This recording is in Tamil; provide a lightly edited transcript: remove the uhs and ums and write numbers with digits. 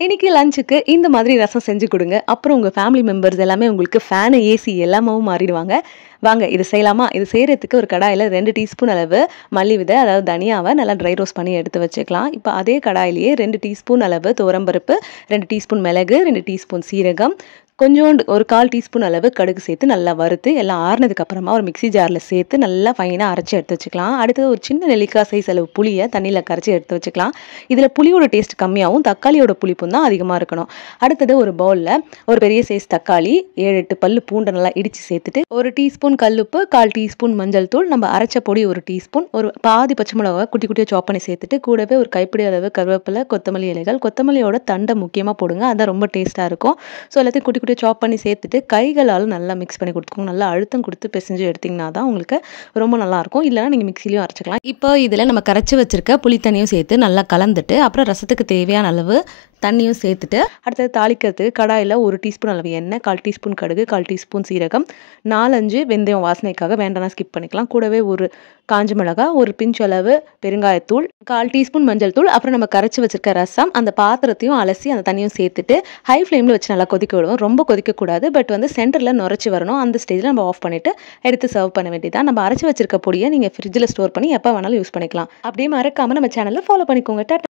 இன்னைக்கு லஞ்சுக்கு இந்த மாதிரி ரசம் செஞ்சு கொடுங்க. அப்புறம் உங்க ஃபேமிலி மெம்பர்ஸ் எல்லாமே உங்களுக்கு ஃபேனு, ஏசி எல்லாமாவும் மாறிடுவாங்க. வாங்க இது செய்யலாமா? இது செய்றதுக்கு ஒரு கடாயில 2 டீஸ்பூன் அளவு மல்லி விதை, அதாவது தனியாவ நல்லா ட்ரை ரோஸ்ட் பண்ணி எடுத்து வச்சுக்கலாம். இப்ப அதே கடாயிலேயே 2 டீஸ்பூன் அளவு துவரம்பருப்பு, 2 டீஸ்பூன் மிளகு, 2 டீஸ்பூன் சீரகம், கொஞ்சோண்டு ஒரு 1/4 டீஸ்பூன் அளவு கடுகு சேர்த்து நல்லா வறுத்து, எல்லாம் ஆறுனதுக்கு அப்புறமா ஒரு மிக்ஸி ஜார்ல சேர்த்து நல்லா ஃபைனா அரைச்சு எடுத்து வச்சுக்கலாம். அடுத்தது ஒரு சின்ன நெல்லிக்காய் சைஸ் அளவு புளிய தண்ணீல கரைச்சு எடுத்து வச்சுக்கலாம். இதுல புளியோட டேஸ்ட் கம்மியாவும், தக்காளியோட புளிப்பும் தான் அதிகமா இருக்கணும். அடுத்தது ஒரு பவுல்ல ஒரு பெரிய சைஸ் தக்காளி, 7, 8 பல்லு பூண்ட நல்லா இடிச்சு சேர்த்துட்டு, 1 டீஸ்பூன் கல்லுப்பு, 1/4 டீஸ்பூன் மஞ்சள் தூள், நம்ம அரைச்ச பொடி 1 டீஸ்பூன், ஒரு பாதி பச்சை மிளகாவ குட்டி குட்டியா சாப் பண்ணி சேர்த்துட்டு, கூடவே ஒரு கைப்பிடி அளவு கருவேப்பிலை, கொத்தமல்லி இலைகள், கொத்தமல்லியோட தண்டை முக்கியமா போடுங்க. அதான் ரொம்ப டேஸ்ட்டா இருக்கும். ஸோ எல்லாத்தையும் குட்டி குட்டியா சாப் பண்ணி சேர்த்துட்டு, கைகளால நல்லா மிக்ஸ் பண்ணி கொடுத்துக்கோங்க. நல்லா அழுத்தம் கொடுத்து பிசைஞ்சு எடுத்தீங்கன்னா தான் உங்களுக்கு ரொம்ப நல்லாயிருக்கும். இல்லைனா நீங்க மிக்ஸிலயும் அரைச்சுக்கலாம். இப்போ இதில நம்ம கரைச்சு வச்சிருக்க புளி தண்ணியும் சேர்த்து நல்லா கலந்துட்டு, அப்புறம் ரசத்துக்கு தேவையான அளவு தண்ணியும் சேர்த்துட்டு, அடுத்தது தாளிக்கிறதுக்கு கடாயில 1 டீஸ்பூன் அளவு எண்ணெய், 1/4 டீஸ்பூன் கடுகு, 1/4 டீஸ்பூன் சீரகம், 4, 5 வெந்தயம் வாசனைக்காக வேண்டாம்னா ஸ்கிப் பண்ணிக்கலாம். கூடவே ஒரு காஞ்ச மிளகாய், ஒரு பிஞ்ச் அளவு பெருங்காயத்தூள், 1/4 டீஸ்பூன் மஞ்சள் தூள், அப்புறம் நம்ம கரைச்சு வச்சிருக்க ரசம், அந்த பாத்திரத்தையும் அலசி அந்த தண்ணியும் சேர்த்துட்டு, ஹை ஃப்ளேம்ல வச்சு நல்லா கொதிக்க விடுவோம். ரொம்ப கொதிக்கக்கூடாது. பட் வந்து சென்டர்ல நுரைச்சி வரணும். அந்த ஸ்டேஜ்ல நம்ம ஆஃப் பண்ணிட்டு எடுத்து சர்வ் பண்ண வேண்டியதுதான். நம்ம அரைச்சு வச்சிருக்க பொடியை நீங்க ஃப்ரிட்ஜ்ல ஸ்டோர் பண்ணி எப்ப வேணாலும் யூஸ் பண்ணிக்கலாம். அப்படியே மறக்காம நம்ம சேனலை ஃபாலோ பண்ணிக்கோங்க. டாட்டா.